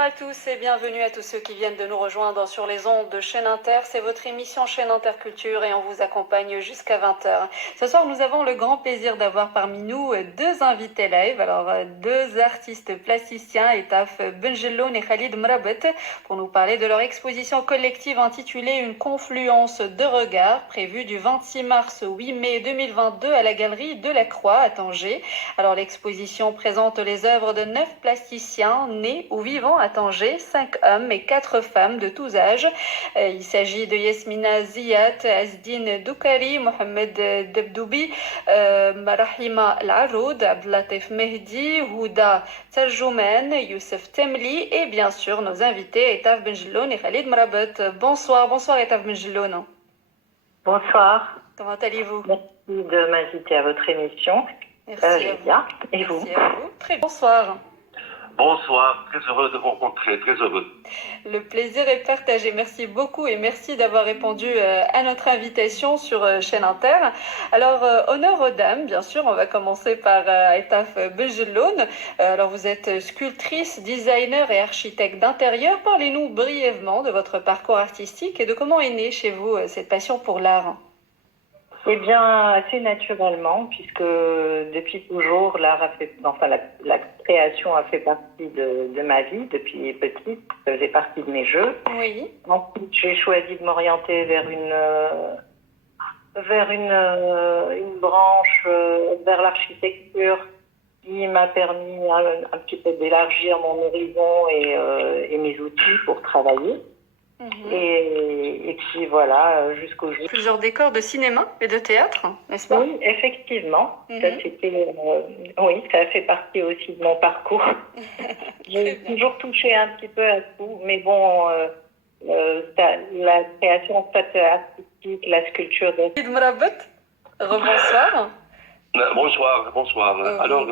Bonjour à tous et bienvenue à tous ceux qui viennent de nous rejoindre sur les ondes de Chaîne Inter. C'est votre émission Chaîne Interculture et on vous accompagne jusqu'à 20h. Ce soir, nous avons le grand plaisir d'avoir parmi nous deux invités live. Alors, deux artistes plasticiens, Etaf Benjelloun et Khalid Mrabet, pour nous parler de leur exposition collective intitulée Une confluence de regards, prévue du 26 mars au 8 mai 2022 à la Galerie de la Croix à Tanger. Alors, l'exposition présente les œuvres de 9 plasticiens nés ou vivant à Tanger, 5 hommes et 4 femmes de tous âges. Il s'agit de Yasmina Ziyat, Asdine Doukari, Mohamed Debdoubi, Rahima Al-Aroud, Abdelatif Mehdi, Houda Tarjoumen, Youssef Temli et bien sûr nos invités Etaf Benjelloun et Khalid Mrabet. Bonsoir Etaf Benjelloun. Bonsoir. Comment allez-vous? Merci de m'inviter à votre émission. Merci à vous. Bien. Et vous? Merci à vous. Très bonsoir. Bonsoir, très heureux de vous rencontrer, très heureux. Le plaisir est partagé. Merci beaucoup et merci d'avoir répondu à notre invitation sur Chaîne Inter. Alors, honneur aux dames, bien sûr, on va commencer par Etaf Benjelloun. Alors, vous êtes sculptrice, designer et architecte d'intérieur. Parlez-nous brièvement de votre parcours artistique et de comment est née chez vous cette passion pour l'art. Eh bien, assez naturellement, puisque depuis toujours, l'art a fait, la création a fait partie de ma vie depuis petite. Ça faisait partie de mes jeux. Oui. Ensuite, j'ai choisi de m'orienter vers une branche, vers l'architecture, qui m'a permis un petit peu d'élargir mon horizon et mes outils pour travailler. Et puis voilà, jusqu'au jour. Plusieurs décors de cinéma et de théâtre, n'est-ce pas? Oui, effectivement. Ça a fait partie aussi de mon parcours. J'ai toujours touché un petit peu à tout, mais bon, la création artistique, la sculpture. Mrabet, rebonsoir. Bonsoir. Alors,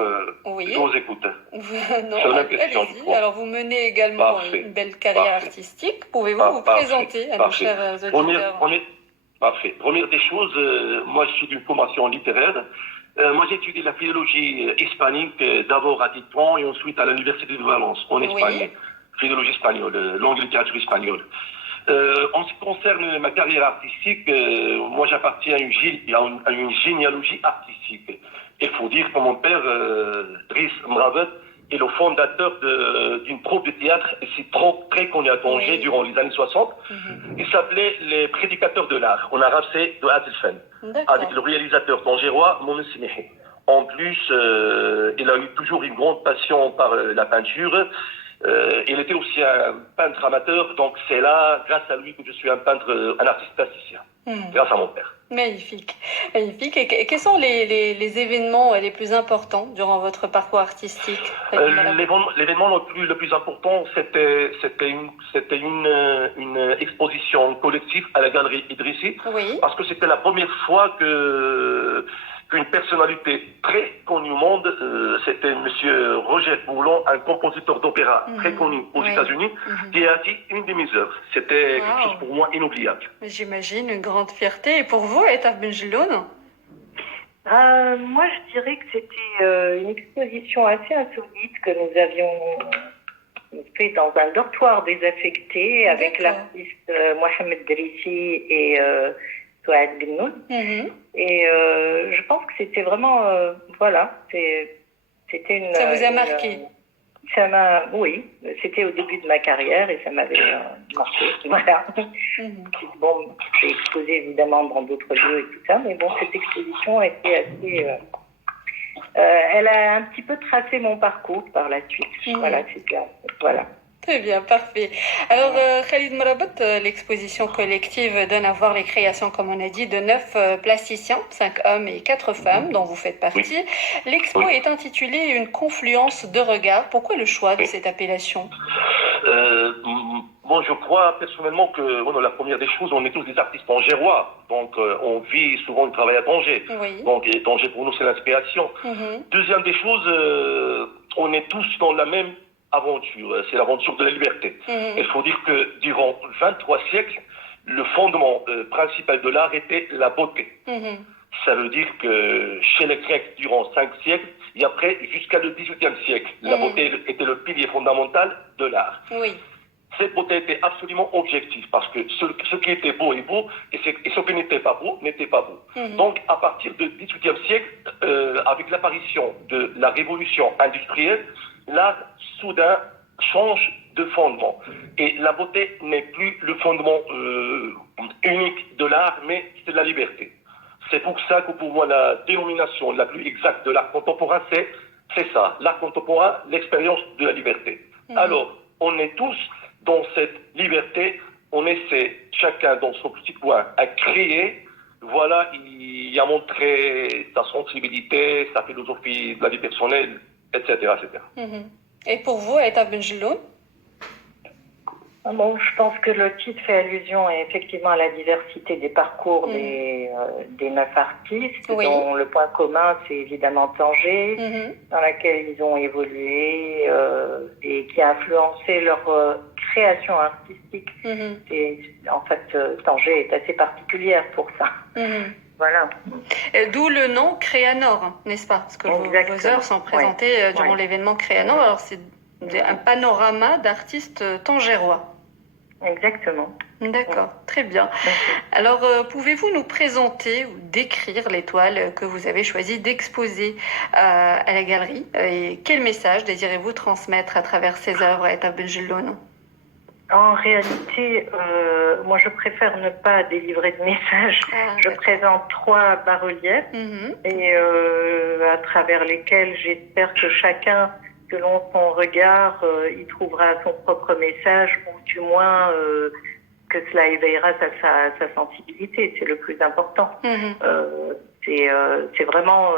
oui. je vous écoute. Non, allez-y. Alors, vous menez également une belle carrière artistique. Pouvez-vous vous présenter à nos chers auditeurs? Parfait. Première des choses, moi, je suis d'une formation littéraire. Moi, j'ai étudié la philologie hispanique, d'abord à Tétouan et ensuite à l'université de Valence, en Espagne. Oui. Philologie espagnole, langue et littérature espagnole. En ce qui concerne ma carrière artistique, moi j'appartiens à une généalogie artistique. Il faut dire que mon père, Driss Mrabet, est le fondateur d'une troupe de théâtre, et c'est très connu à Tanger durant les années 60. Il s'appelait Les Prédicateurs de l'Art. En arabe, c'est de Adelfen, avec le réalisateur tangérois Mohamed Semihi. En plus, il a eu toujours une grande passion par la peinture. Il était aussi un peintre amateur, donc c'est là, grâce à lui, que je suis un artiste plasticien, grâce à mon père. Magnifique. Et quels sont les événements les plus importants durant votre parcours artistique? L'événement le plus important, c'était une exposition collective à la Galerie Idrissi, parce que c'était la première fois qu'une personnalité très connue au monde, c'était Monsieur Roger Boulon, un compositeur d'opéra très connu aux États-Unis, qui a dit une de mes œuvres. C'était quelque chose pour moi inoubliable. J'imagine une grande fierté. Et pour vous, Etaf Benjelloun? Moi, je dirais que c'était une exposition assez insolite que nous avions fait dans un dortoir désaffecté avec l'artiste Mohamed Drissi et Souad Benoun. Et je pense que c'était vraiment, c'était une... Ça vous a marqué? Oui, c'était au début de ma carrière et ça m'avait marqué. Voilà. Bon, j'ai exposé évidemment dans d'autres lieux et tout ça, mais bon, cette exposition était assez... elle a un petit peu tracé mon parcours par la suite. Voilà, c'était... Voilà. Très bien, parfait. Alors, Khalid Mrabet, l'exposition collective donne à voir les créations, comme on a dit, de 9 plasticiens, 5 hommes et 4 femmes, dont vous faites partie. L'expo est intitulée Une confluence de regards. Pourquoi le choix de cette appellation? Moi, je crois personnellement que la première des choses, on est tous des artistes tangérois. Donc, on vit souvent le travail à Tanger. Donc, et Tanger, pour nous, c'est l'inspiration. Deuxième des choses, on est tous dans la même aventure, c'est l'aventure de la liberté. Il faut dire que durant 23 siècles, le fondement principal de l'art était la beauté. Ça veut dire que chez les Grecs, durant 5 siècles, et après jusqu'à le XVIIIe siècle. La beauté était le pilier fondamental de l'art. Oui. Cette beauté était absolument objective parce que ce qui était beau est beau et ce qui n'était pas beau n'était pas beau. Donc à partir du XVIIIe siècle, avec l'apparition de la révolution industrielle, l'art soudain change de fondement. Et la beauté n'est plus le fondement unique de l'art, mais c'est la liberté. C'est pour ça que pour moi la dénomination la plus exacte de l'art contemporain, c'est ça, l'art contemporain, l'expérience de la liberté. Alors, on est tous dans cette liberté, on essaie, chacun dans son petit coin, à créer, voilà, il a montré sa sensibilité, sa philosophie de la vie personnelle, etc. etc. Et pour vous, Aïtaf Benjelloun? Bon, je pense que le titre fait allusion effectivement à la diversité des parcours des 9 artistes, dont le point commun, c'est évidemment Tanger, dans laquelle ils ont évolué et qui a influencé leur création artistique. Et, en fait, Tanger est assez particulière pour ça. Voilà. D'où le nom Créanor, n'est-ce pas? Parce que vos œuvres sont présentées durant l'événement Créanor. Alors, c'est un panorama d'artistes tangérois. Exactement. D'accord, très bien. Alors, pouvez-vous nous présenter ou décrire l'étoile que vous avez choisi d'exposer à la galerie et quel message désirez-vous transmettre à travers ces œuvres, Aïtaf Benjelloun? En réalité, moi je préfère ne pas délivrer de message. Je présente 3 bas-reliefs et à travers lesquels j'espère que chacun, selon son regard, il trouvera son propre message ou du moins que cela éveillera sa sensibilité. C'est le plus important. C'est vraiment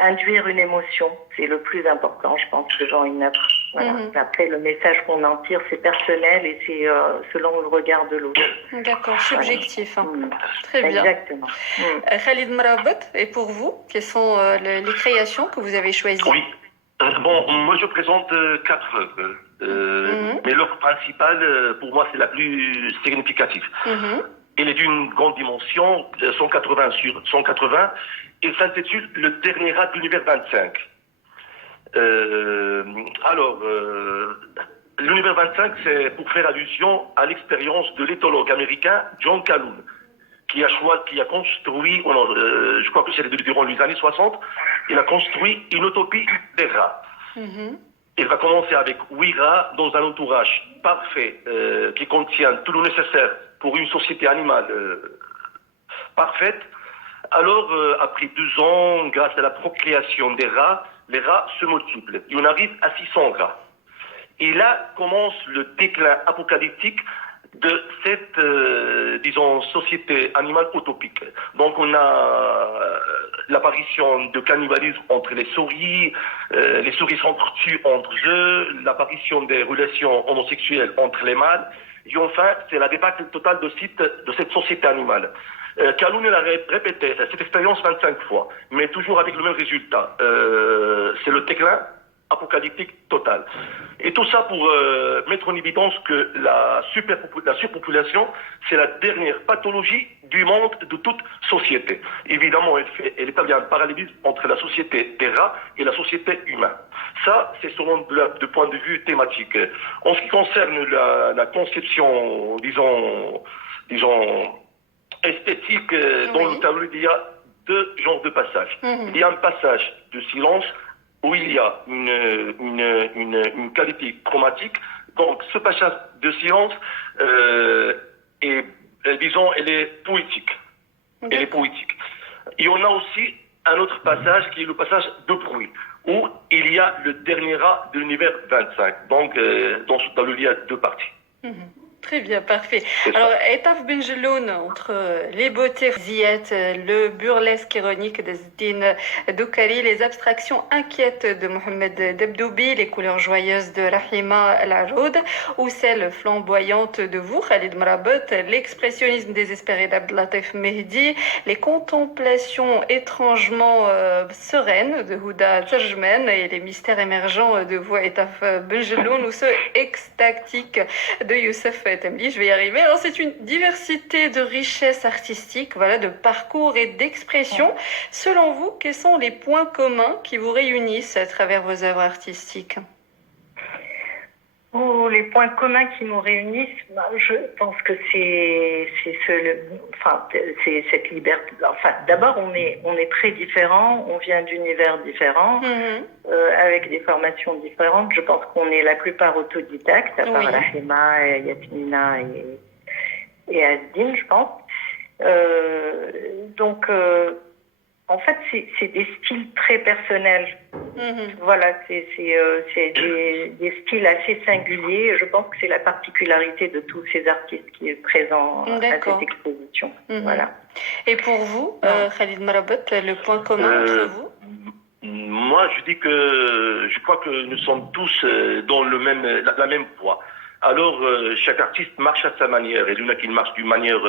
induire une émotion. C'est le plus important, je pense, que Jean Inep. Voilà. Après, le message qu'on en tire, c'est personnel et c'est selon le regard de l'autre. D'accord, subjectif. Très bien. Exactement. Khalid Mrabat, et pour vous, quelles sont les créations que vous avez choisies? Oui. Bon, moi je présente 4 œuvres. Mais l'œuvre principale, pour moi, c'est la plus significative. Elle est d'une grande dimension, 180 sur 180. Elle s'intitule Le dernier rat de l'univers 25. L'univers 25, c'est pour faire allusion à l'expérience de l'éthologue américain John Calhoun, qui a construit, je crois que c'est durant les années 60, il a construit une utopie des rats. Il va commencer avec 8 rats dans un entourage parfait qui contient tout le nécessaire pour une société animale parfaite. Alors, après 2 ans, grâce à la procréation des rats, les rats se multiplient. Et on arrive à 600 rats. Et là commence le déclin apocalyptique de cette, société animale utopique. Donc on a l'apparition de cannibalisme entre les souris s'entretuent entre eux, l'apparition des relations homosexuelles entre les mâles, et enfin, c'est la débâcle totale de cette société animale. Calhoun a répété cette expérience 25 fois, mais toujours avec le même résultat. C'est le déclin apocalyptique total. Et tout ça pour mettre en évidence que la surpopulation, c'est la dernière pathologie du monde, de toute société. Évidemment, elle établit un parallélisme entre la société des rats et la société humaine. Ça, c'est selon de point de vue thématique. En ce qui concerne la conception, disons, esthétique, dans le tableau, il y a 2 genres de passages. Il y a un passage de silence où il y a une qualité chromatique. Donc, ce passage de silence elle est poétique. Elle est poétique. Et on a aussi un autre passage qui est le passage de bruit, où il y a le dernier rat de l'univers 25. Donc, dans ce tableau, il y a 2 parties. Très bien, parfait. Alors, Aïtaf Benjelloun, entre les beautés ziettes, le burlesque ironique de Zdine Doukari, les abstractions inquiètes de Mohamed Debdoubi, les couleurs joyeuses de Rahima Al-Aroud, ou celles flamboyantes de vous, Khalid Mrabat, l'expressionnisme désespéré d'Abdelatif Mehdi, les contemplations étrangement sereines de Houda Tjajmen et les mystères émergents de vous, Aïtaf Benjelloun, ou ceux extatiques de Youssef je vais y arriver. Alors, c'est une diversité de richesses artistiques, voilà, de parcours et d'expression. Selon vous, quels sont les points communs qui vous réunissent à travers vos œuvres artistiques? Oh, les points communs qui nous réunissent, je pense que c'est cette liberté. Enfin, d'abord, on est très différents, on vient d'univers différents, avec des formations différentes. Je pense qu'on est la plupart autodidactes, à part Rahima, Yasmina et Asdine, je pense. En fait, c'est des styles très personnels. Voilà, c'est des styles assez singuliers. Je pense que c'est la particularité de tous ces artistes qui est présent à cette exposition. Voilà. Et pour vous, Khalid Marabat, le point commun entre vous? Moi, je crois que nous sommes tous dans la même voie. Alors, chaque artiste marche à sa manière. Et il y en a qui marchent d'une manière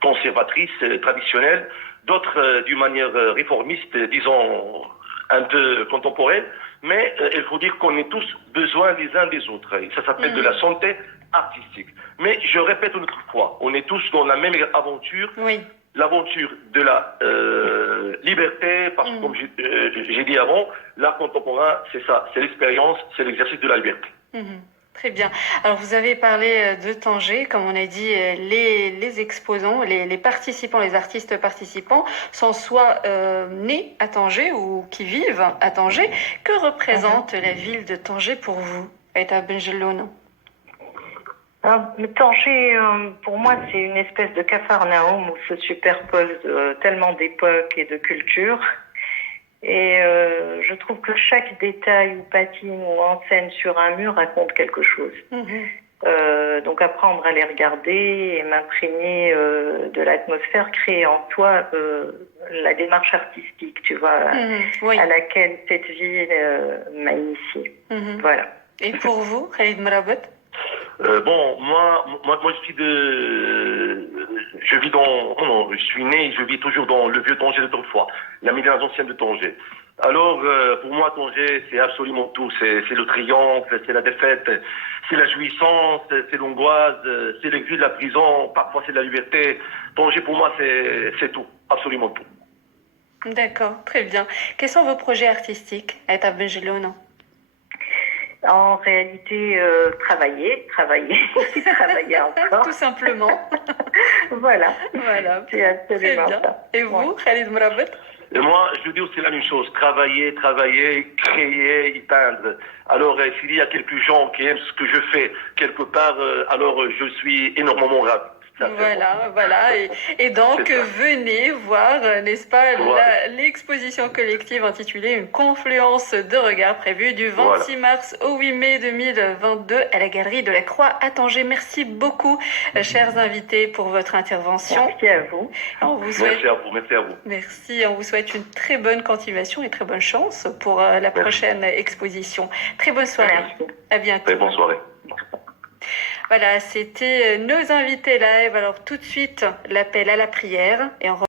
conservatrice, traditionnelle, d'autres d'une manière réformiste, disons un peu contemporaine. Mais il faut dire qu'on est tous besoin les uns des autres. Et ça s'appelle de la santé artistique. Mais je répète une autre fois, on est tous dans la même aventure. Oui. L'aventure de la liberté, parce que comme j'ai dit avant, l'art contemporain, c'est ça, c'est l'expérience, c'est l'exercice de la liberté. Très bien. Alors, vous avez parlé de Tanger, comme on a dit, les exposants, les participants, les artistes participants sont soit nés à Tanger ou qui vivent à Tanger. Que représente la ville de Tanger pour vous, Aïta Benjeloun? Tanger, pour moi, c'est une espèce de Capharnaüm où se superposent tellement d'époques et de cultures. Et je trouve que chaque détail ou patine ou enseigne sur un mur raconte quelque chose. Donc apprendre à les regarder et m'imprégner de l'atmosphère, créer en toi la démarche artistique, tu vois, à laquelle cette ville m'a initiée. Voilà. Et pour vous, Khalid Marabat? Moi, je suis né, je vis toujours dans le vieux Tanger d'autrefois, la Médina ancienne de Tanger. Alors, pour moi, Tanger, c'est absolument tout. C'est le triomphe, c'est la défaite, c'est la jouissance, c'est l'angoisse, c'est l'exil, la prison, parfois c'est la liberté. Tanger, pour moi, c'est tout, absolument tout. D'accord, très bien. Quels sont vos projets artistiques, Aïta Benjeloun? En réalité, travailler encore. Tout simplement. Voilà. C'est absolument très bien. Ça. Et vous, Khalid Marabat? Et moi, je dis aussi la même chose. Travailler, créer, y peindre. Alors, s'il y a quelques gens qui aiment ce que je fais quelque part, alors je suis énormément ravi. Voilà. Et donc, venez voir, n'est-ce pas, l'exposition collective intitulée Une confluence de regards prévue du 26 mars au 8 mai 2022 à la Galerie de la Croix à Tanger. Merci beaucoup, chers invités, pour votre intervention. Merci à vous. Merci à vous. Merci. On vous souhaite une très bonne continuation et très bonne chance pour la prochaine exposition. Très bonne soirée. Merci. À bientôt. Très bonne soirée. Voilà, c'était nos invités live. Alors tout de suite, l'appel à la prière et on